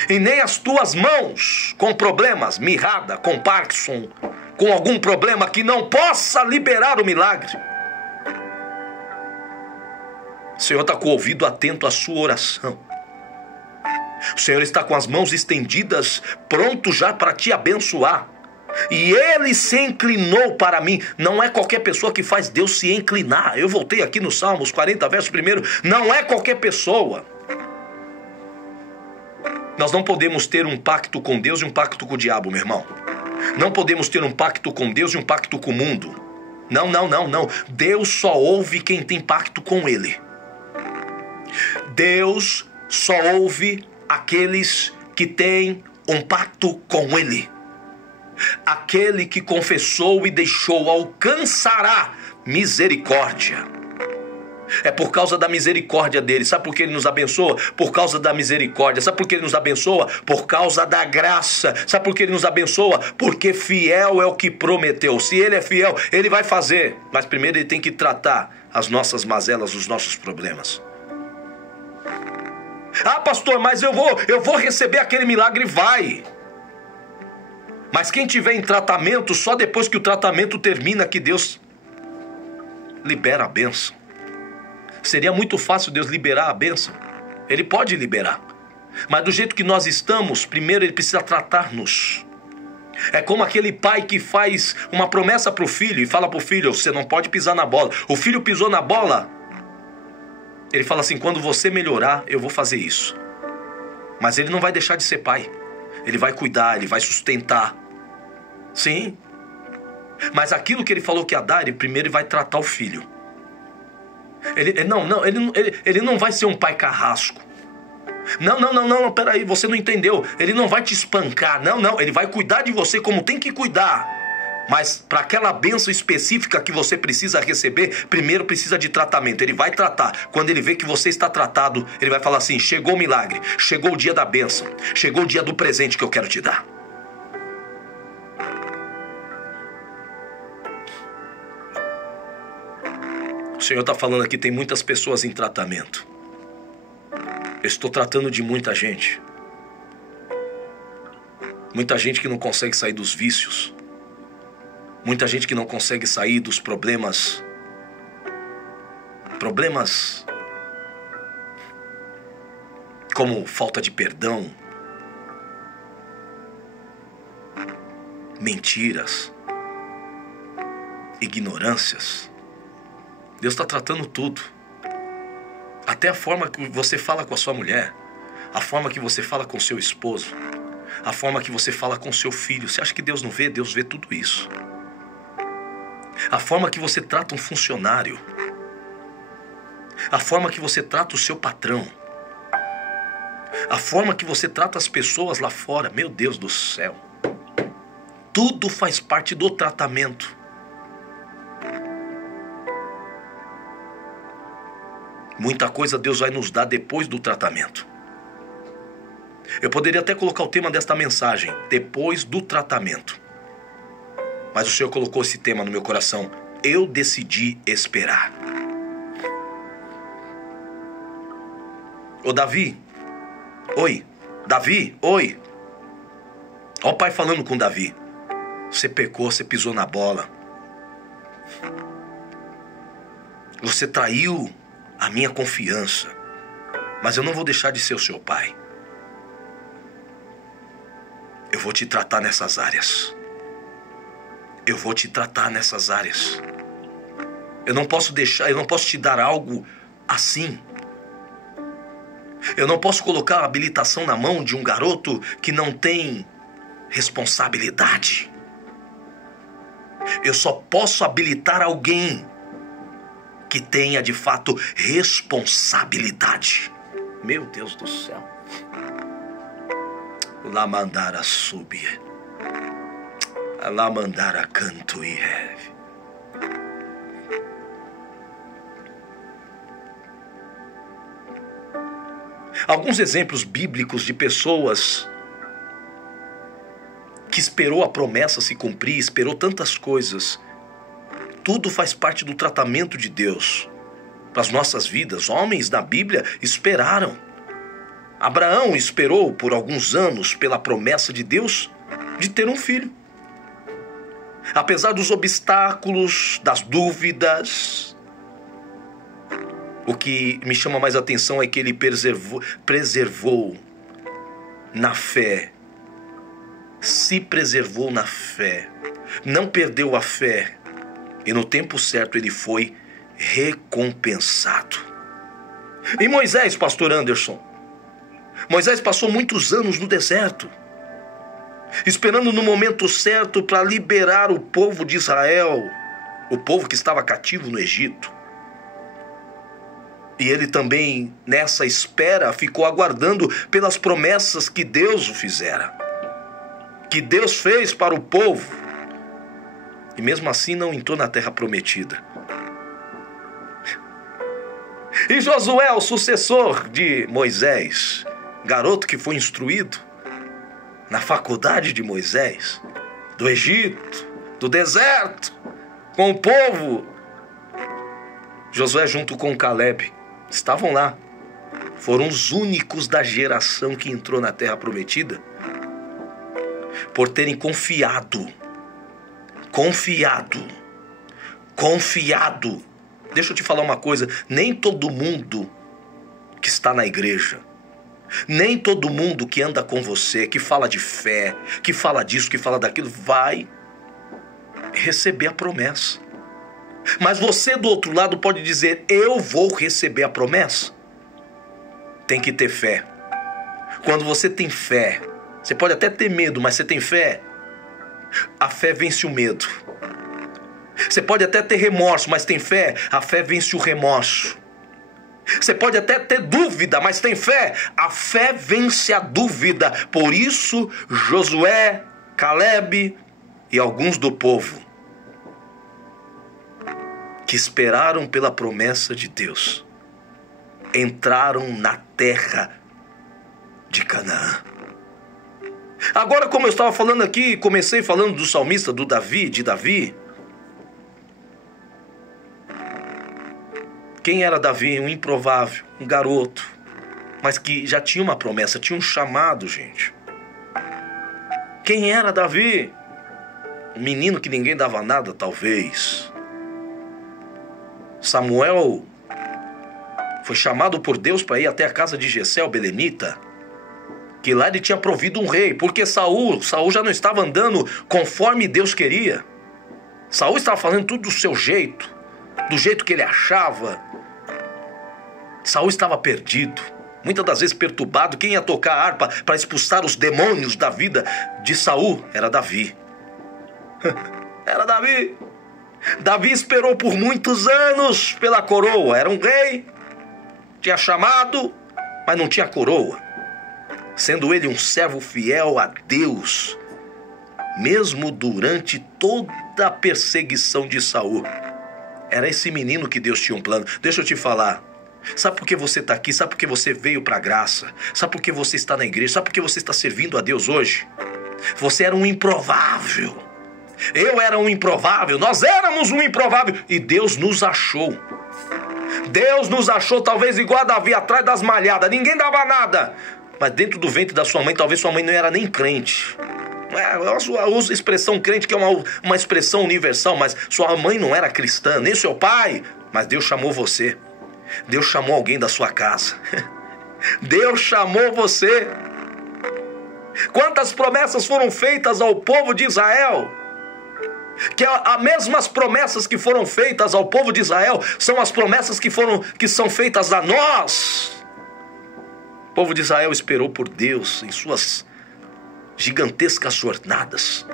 E nem as tuas mãos com problemas, mirrada, com Parkinson, com algum problema que não possa liberar o milagre. O Senhor está com o ouvido atento à sua oração. O Senhor está com as mãos estendidas, pronto já para te abençoar. E Ele se inclinou para mim. Não é qualquer pessoa que faz Deus se inclinar. Eu voltei aqui no Salmos 40, verso 1. Não é qualquer pessoa. Nós não podemos ter um pacto com Deus e um pacto com o diabo, meu irmão. Não podemos ter um pacto com Deus e um pacto com o mundo. Não, não, não, não. Deus só ouve quem tem pacto com Ele. Deus só ouve aqueles que têm um pacto com Ele. Aquele que confessou e deixou alcançará misericórdia. É por causa da misericórdia dele. Sabe por que ele nos abençoa? Por causa da misericórdia. Sabe por que ele nos abençoa? Por causa da graça. Sabe por que ele nos abençoa? Porque fiel é o que prometeu. Se ele é fiel, ele vai fazer. Mas primeiro ele tem que tratar as nossas mazelas, os nossos problemas. Ah, pastor, mas eu vou receber aquele milagre. Vai. Mas quem tiver em tratamento, só depois que o tratamento termina que Deus libera a bênção. Seria muito fácil Deus liberar a bênção. Ele pode liberar. Mas do jeito que nós estamos, primeiro Ele precisa tratar-nos. É como aquele pai que faz uma promessa para o filho e fala para o filho: você não pode pisar na bola. O filho pisou na bola. Ele fala assim: quando você melhorar, eu vou fazer isso. Mas ele não vai deixar de ser pai. Ele vai cuidar, ele vai sustentar. Sim. Mas aquilo que ele falou que ia dar, ele primeiro vai tratar o filho. Ele não vai ser um pai carrasco. Não, peraí, você não entendeu. Ele não vai te espancar, não, ele vai cuidar de você como tem que cuidar. Mas para aquela bênção específica que você precisa receber, primeiro precisa de tratamento. Ele vai tratar. Quando ele vê que você está tratado, ele vai falar assim: chegou o milagre, chegou o dia da bênção, chegou o dia do presente que eu quero te dar. O Senhor está falando aqui, tem muitas pessoas em tratamento. Eu estou tratando de muita gente. Muita gente que não consegue sair dos vícios. Muita gente que não consegue sair dos problemas. Problemas como falta de perdão, mentiras, ignorâncias. Deus está tratando tudo. Até a forma que você fala com a sua mulher, a forma que você fala com seu esposo, a forma que você fala com seu filho. Você acha que Deus não vê? Deus vê tudo isso. A forma que você trata um funcionário, a forma que você trata o seu patrão, a forma que você trata as pessoas lá fora. Meu Deus do céu. Tudo faz parte do tratamento. Muita coisa Deus vai nos dar depois do tratamento. Eu poderia até colocar o tema desta mensagem, depois do tratamento. Mas o Senhor colocou esse tema no meu coração. Eu decidi esperar. Ô Davi. Oi. Davi, oi. Ó o pai falando com Davi. Você pecou, você pisou na bola. Você traiu a minha confiança. Mas eu não vou deixar de ser o seu pai. Eu vou te tratar nessas áreas. Eu vou te tratar nessas áreas. Eu não posso te dar algo assim. Eu não posso colocar a habilitação na mão de um garoto que não tem responsabilidade. Eu só posso habilitar alguém que tenha de fato responsabilidade. Meu Deus do céu. Lá mandara subir. Lá mandara canto e reve. Alguns exemplos bíblicos de pessoas que esperou a promessa se cumprir, esperou tantas coisas. Tudo faz parte do tratamento de Deus para as nossas vidas. Homens da Bíblia esperaram. Abraão esperou por alguns anos pela promessa de Deus de ter um filho. Apesar dos obstáculos, das dúvidas, o que me chama mais atenção é que ele preservou na fé. Se preservou na fé. Não perdeu a fé. E no tempo certo ele foi recompensado. E Moisés, pastor Anderson? Moisés passou muitos anos no deserto, esperando no momento certo para liberar o povo de Israel, o povo que estava cativo no Egito. E ele também, nessa espera, ficou aguardando pelas promessas que Deus o fizera, que Deus fez para o povo. E mesmo assim não entrou na terra prometida. E Josué, o sucessor de Moisés, garoto que foi instruído na faculdade de Moisés, do Egito, do deserto, com o povo. Josué junto com Caleb estavam lá. Foram os únicos da geração que entrou na terra prometida por terem confiado. Deixa eu te falar uma coisa, nem todo mundo que está na igreja, nem todo mundo que anda com você, que fala de fé, que fala disso, que fala daquilo, vai receber a promessa. Mas você do outro lado pode dizer, eu vou receber a promessa. Tem que ter fé. Quando você tem fé, você pode até ter medo, mas você tem fé, a fé vence o medo. Você pode até ter remorso, mas tem fé, a fé vence o remorso. Você pode até ter dúvida, mas tem fé, a fé vence a dúvida. Por isso, Josué, Caleb e alguns do povo que esperaram pela promessa de Deus, entraram na terra de Canaã. Agora, como eu estava falando aqui, comecei falando do salmista, de Davi. Quem era Davi? Um improvável, um garoto, mas que já tinha uma promessa, tinha um chamado, gente. Quem era Davi? Um menino que ninguém dava nada, talvez. Samuel foi chamado por Deus para ir até a casa de Jessé, o belemita, que lá ele tinha provido um rei, porque Saul já não estava andando conforme Deus queria. Saul estava fazendo tudo do seu jeito, do jeito que ele achava. Saul estava perdido, muitas das vezes perturbado. Quem ia tocar a harpa para expulsar os demônios da vida de Saul era Davi. Era Davi. Davi esperou por muitos anos pela coroa. Era um rei, tinha chamado, mas não tinha coroa. Sendo ele um servo fiel a Deus, mesmo durante toda a perseguição de Saul. Era esse menino que Deus tinha um plano. Deixa eu te falar. Sabe por que você está aqui? Sabe por que você veio para a graça? Sabe por que você está na igreja? Sabe por que você está servindo a Deus hoje? Você era um improvável. Eu era um improvável. Nós éramos um improvável. E Deus nos achou. Deus nos achou, talvez igual a Davi, atrás das malhadas. Ninguém dava nada. Mas dentro do ventre da sua mãe, talvez sua mãe não era nem crente. Eu uso a expressão crente, que é uma expressão universal, mas sua mãe não era cristã, nem seu pai. Mas Deus chamou você. Deus chamou alguém da sua casa. Deus chamou você. Quantas promessas foram feitas ao povo de Israel? Que as mesmas promessas que foram feitas ao povo de Israel são as promessas que são feitas a nós. O povo de Israel esperou por Deus em suas gigantescas jornadas.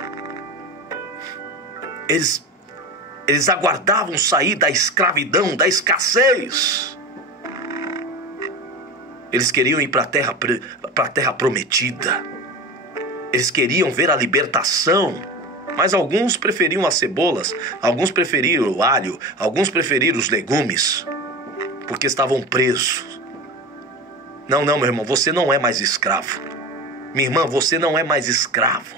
Eles aguardavam sair da escravidão, da escassez. Eles queriam ir para a terra prometida. Eles queriam ver a libertação. Mas alguns preferiam as cebolas, alguns preferiram o alho, alguns preferiram os legumes, porque estavam presos. Não, meu irmão, você não é mais escravo. Minha irmã, você não é mais escravo.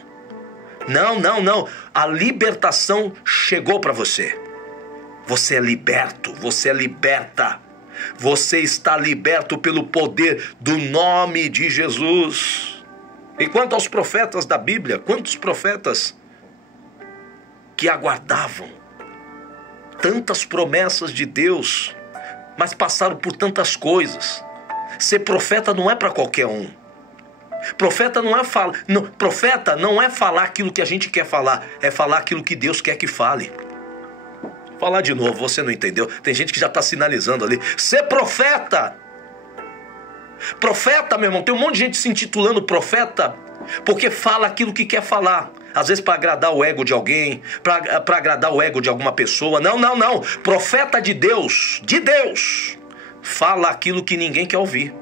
Não. A libertação chegou para você. Você é liberto, você é liberta. Você está liberto pelo poder do nome de Jesus. E quanto aos profetas da Bíblia, quantos profetas que aguardavam tantas promessas de Deus, mas passaram por tantas coisas. Ser profeta não é para qualquer um. Profeta não é falar aquilo que a gente quer falar, é falar aquilo que Deus quer que fale. Vou falar de novo, você não entendeu? Tem gente que já está sinalizando ali. Ser profeta. Profeta, meu irmão, tem um monte de gente se intitulando profeta porque fala aquilo que quer falar. Às vezes para agradar o ego de alguém, para agradar o ego de alguma pessoa. Não. Profeta de Deus, fala aquilo que ninguém quer ouvir.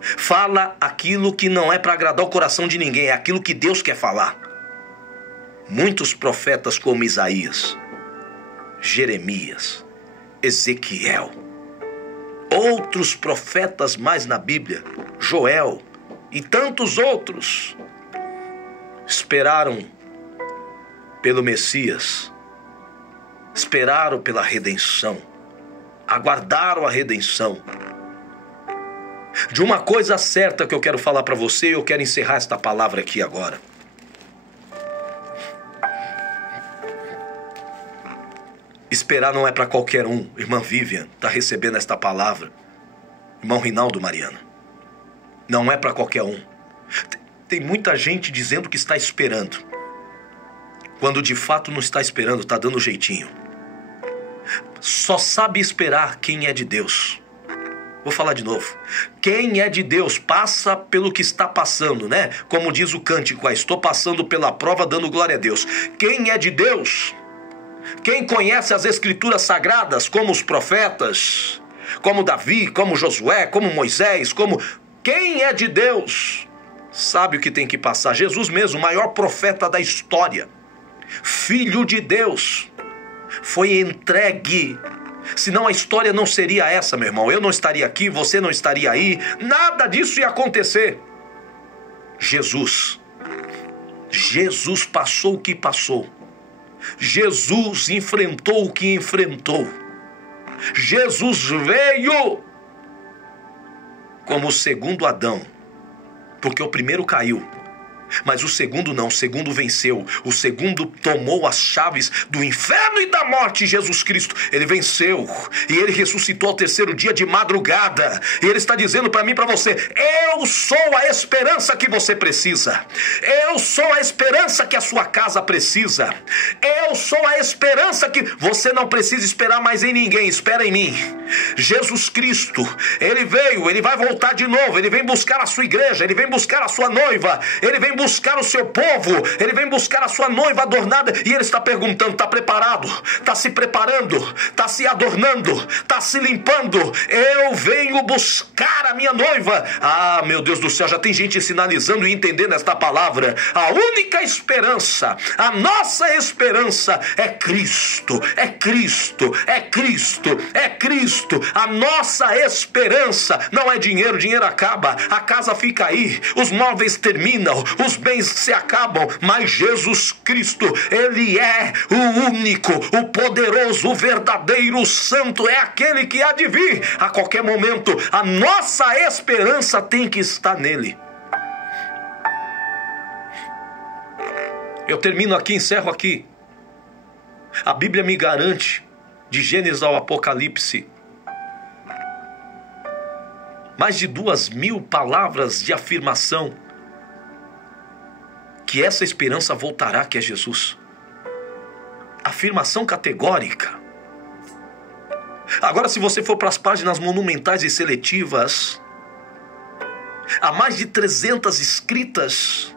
Fala aquilo que não é para agradar o coração de ninguém, é aquilo que Deus quer falar. Muitos profetas como Isaías, Jeremias, Ezequiel, outros profetas mais na Bíblia, Joel e tantos outros, esperaram pelo Messias, esperaram pela redenção, aguardaram a redenção. De uma coisa certa que eu quero falar para você, eu quero encerrar esta palavra aqui agora. Esperar não é para qualquer um. Irmã Vivian está recebendo esta palavra. Irmão Rinaldo Mariana. Não é para qualquer um. Tem muita gente dizendo que está esperando, quando de fato não está esperando, está dando jeitinho. Só sabe esperar quem é de Deus. Vou falar de novo. Quem é de Deus passa pelo que está passando, né? Como diz o cântico, estou passando pela prova dando glória a Deus. Quem é de Deus, quem conhece as escrituras sagradas, como os profetas, como Davi, como Josué, como Moisés, quem é de Deus, sabe o que tem que passar. Jesus mesmo, o maior profeta da história, Filho de Deus, foi entregue. Senão a história não seria essa, meu irmão. Eu não estaria aqui, você não estaria aí. Nada disso ia acontecer. Jesus passou o que passou. Jesus enfrentou o que enfrentou. Jesus veio como o segundo Adão, porque o primeiro caiu. Mas o segundo não, o segundo venceu. O segundo tomou as chaves do inferno e da morte, Jesus Cristo. Ele venceu e ele ressuscitou ao terceiro dia de madrugada. E ele está dizendo para mim e para você: eu sou a esperança que você precisa. Eu sou a esperança que a sua casa precisa. Eu sou a esperança que você não precisa esperar mais em ninguém, espera em mim. Jesus Cristo, ele veio, ele vai voltar de novo. Ele vem buscar a sua igreja, ele vem buscar a sua noiva, ele vem buscar o seu povo, ele vem buscar a sua noiva adornada, e ele está perguntando: está preparado? Está se preparando? Está se adornando? Está se limpando? Eu venho buscar a minha noiva. Ah, meu Deus do céu, já tem gente sinalizando e entendendo esta palavra. A única esperança, a nossa esperança é Cristo, é Cristo, é Cristo, é Cristo. A nossa esperança não é dinheiro, dinheiro acaba, a casa fica aí, os móveis terminam, os bens se acabam, mas Jesus Cristo, ele é o único, o poderoso, o verdadeiro, o santo, é aquele que há de vir a qualquer momento. A nossa esperança tem que estar nele. Eu termino aqui, encerro aqui. A Bíblia me garante, de Gênesis ao Apocalipse, mais de 2.000 palavras de afirmação que essa esperança voltará, que é Jesus. Afirmação categórica. Agora, se você for para as páginas monumentais e seletivas, há mais de 300 escritas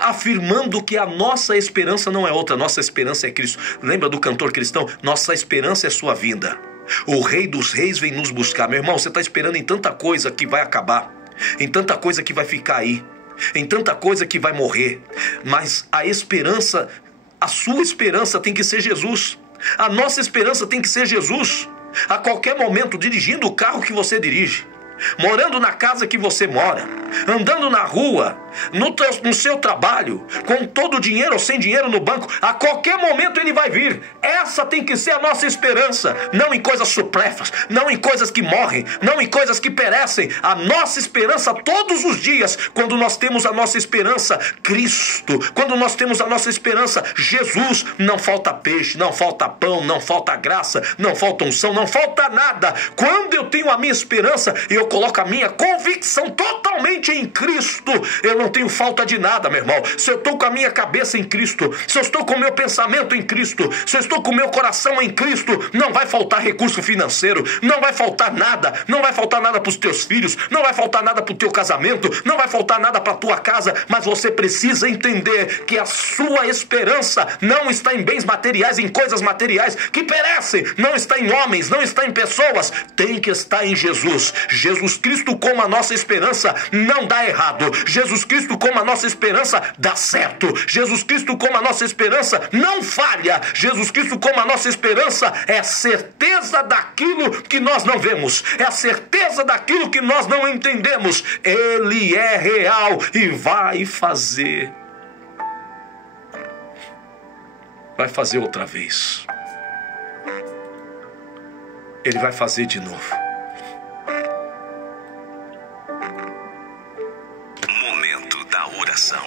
afirmando que a nossa esperança não é outra, nossa esperança é Cristo. Lembra do cantor cristão? Nossa esperança é sua vinda. O Rei dos Reis vem nos buscar. Meu irmão, você está esperando em tanta coisa que vai acabar, em tanta coisa que vai ficar aí, em tanta coisa que vai morrer, mas a esperança, a sua esperança tem que ser Jesus. A nossa esperança tem que ser Jesus. A qualquer momento, dirigindo o carro que você dirige, morando na casa que você mora, andando na rua, no seu trabalho, com todo o dinheiro ou sem dinheiro no banco, a qualquer momento ele vai vir. Essa tem que ser a nossa esperança, não em coisas supérfluas, não em coisas que morrem, não em coisas que perecem. A nossa esperança todos os dias, quando nós temos a nossa esperança Cristo, quando nós temos a nossa esperança Jesus, não falta peixe, não falta pão, não falta graça, não falta unção, não falta nada. Quando eu tenho a minha esperança e eu coloco a minha convicção totalmente em Cristo, eu não tenho falta de nada, meu irmão. Se eu estou com a minha cabeça em Cristo, se eu estou com o meu pensamento em Cristo, se eu estou com o meu coração em Cristo, não vai faltar recurso financeiro, não vai faltar nada, não vai faltar nada para os teus filhos, não vai faltar nada para o teu casamento, não vai faltar nada para a tua casa, mas você precisa entender que a sua esperança não está em bens materiais, em coisas materiais que perecem, não está em homens, não está em pessoas, tem que estar em Jesus. Jesus Cristo como a nossa esperança não dá errado. Jesus Cristo como a nossa esperança dá certo. Jesus Cristo como a nossa esperança não falha. Jesus Cristo como a nossa esperança é a certeza daquilo que nós não vemos, é a certeza daquilo que nós não entendemos. Ele é real e vai fazer outra vez. Ele vai fazer de novo. Momento da oração.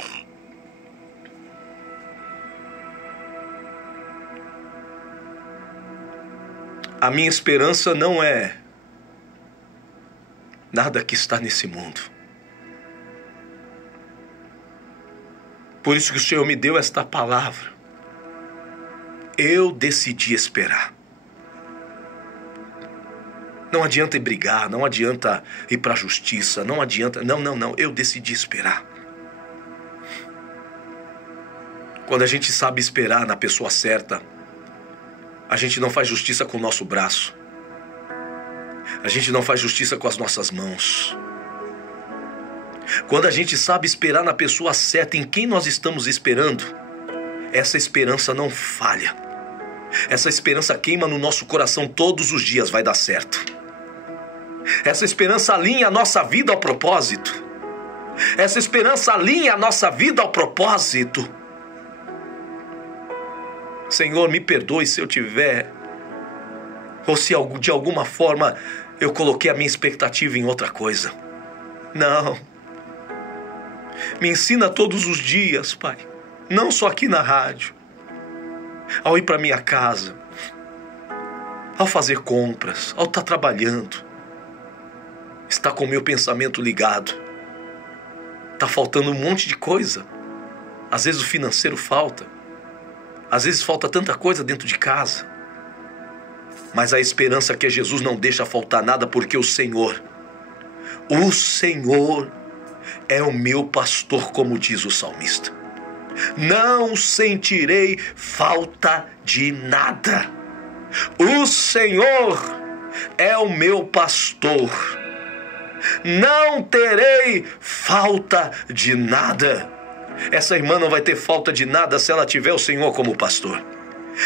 A minha esperança não é nada que está nesse mundo. Por isso que o Senhor me deu esta palavra. Eu decidi esperar. Não adianta ir brigar, não adianta ir para a justiça, não adianta... Não. Eu decidi esperar. Quando a gente sabe esperar na pessoa certa, a gente não faz justiça com o nosso braço. A gente não faz justiça com as nossas mãos. Quando a gente sabe esperar na pessoa certa, em quem nós estamos esperando, essa esperança não falha. Essa esperança queima no nosso coração todos os dias, vai dar certo. Essa esperança alinha a nossa vida ao propósito. Essa esperança alinha a nossa vida ao propósito. Senhor, me perdoe se eu tiver Ou se de alguma forma eu coloquei a minha expectativa em outra coisa. Não. Me ensina todos os dias, Pai. Não só aqui na rádio. Ao ir para minha casa. Ao fazer compras. Ao estar trabalhando. Está com o meu pensamento ligado. Está faltando um monte de coisa. Às vezes o financeiro falta. Às vezes falta tanta coisa dentro de casa. Mas a esperança que é Jesus não deixa faltar nada, porque o Senhor é o meu pastor, como diz o salmista. Não sentirei falta de nada. O Senhor é o meu pastor. Não terei falta de nada. Essa irmã não vai ter falta de nada se ela tiver o Senhor como pastor.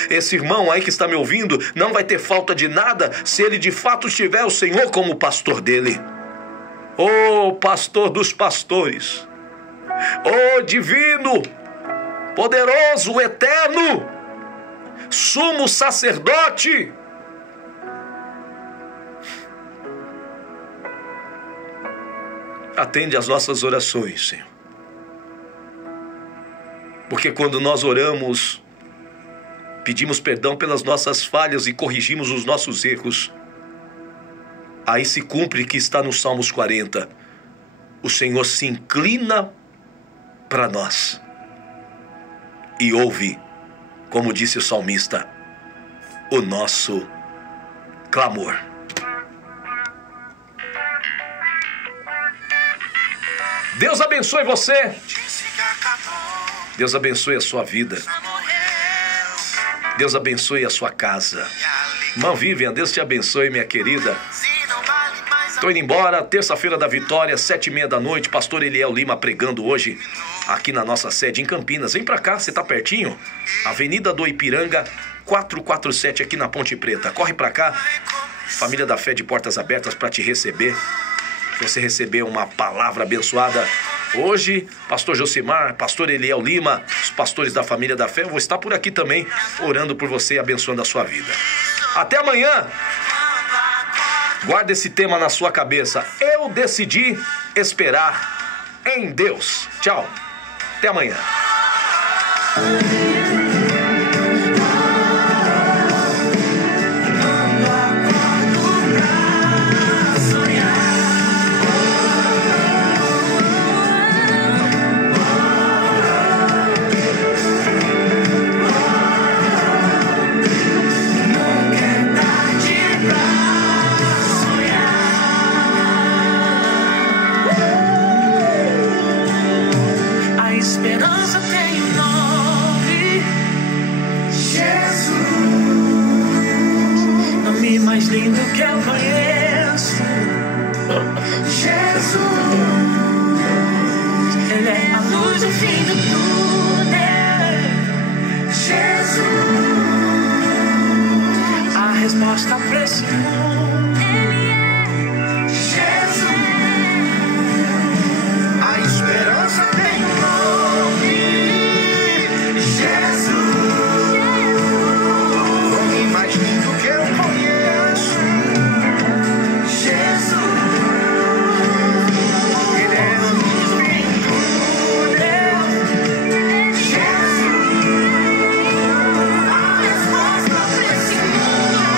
Esse irmão aí que está me ouvindo não vai ter falta de nada se ele de fato tiver o Senhor como pastor dele. Ô pastor dos pastores, ô divino, poderoso, eterno, sumo sacerdote, atende as nossas orações, Senhor. Porque quando nós oramos, pedimos perdão pelas nossas falhas e corrigimos os nossos erros, aí se cumpre que está no Salmos 40. O Senhor se inclina para nós e ouve, como disse o salmista, o nosso clamor. Deus abençoe você. Deus abençoe a sua vida. Deus abençoe a sua casa. Irmã Vivian, Deus te abençoe, minha querida. Estou indo embora, terça-feira da Vitória, 7h30 da noite, pastor Eliel Lima pregando hoje aqui na nossa sede em Campinas. Vem pra cá, você tá pertinho? Avenida do Ipiranga, 447 aqui na Ponte Preta. Corre pra cá, Família da Fé de portas abertas para te receber. Você receber uma palavra abençoada. Hoje, pastor Josimar, pastor Eliel Lima, os pastores da Família da Fé, eu vou estar por aqui também, orando por você e abençoando a sua vida. Até amanhã! Guarda esse tema na sua cabeça. Eu decidi esperar em Deus. Tchau. Até amanhã. Esperança tem um nome, Jesus, nome mais lindo que eu conheço, Jesus, Ele é a luz do fim do túnel, Jesus, a resposta pra esse mundo, Ele é Jesus, A esperança tem um nome, Jesus, nome mais lindo que eu conheço, Jesus, Ele é a luz do fim do túnel, Jesus, a resposta pra esse mundo,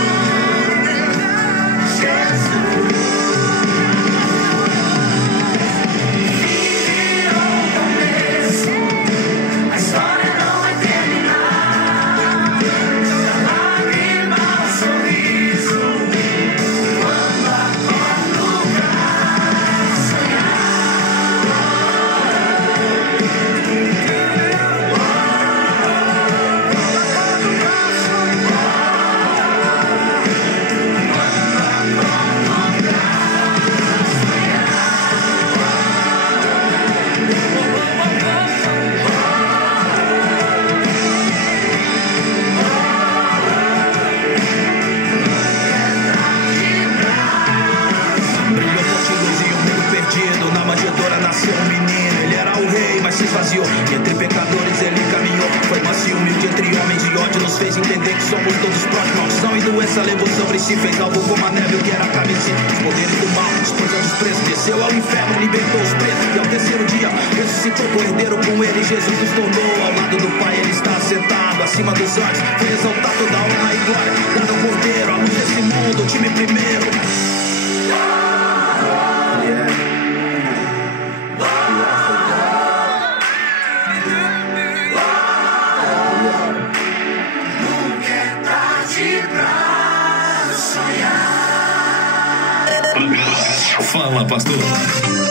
Maldição e doença levou sobre si, fez algo como a neve, o que era carniceiro. Os poderes do mal, expôs aos presos, desceu ao inferno, libertou os presos. E ao terceiro dia, ressuscitou com o herdeiro, com ele Jesus nos tornou. Ao lado do Pai ele está sentado, acima dos anjos, foi exaltar toda a honra e glória. Dado ao Cordeiro, a luz desse mundo, o time primeiro. Fala, pastor.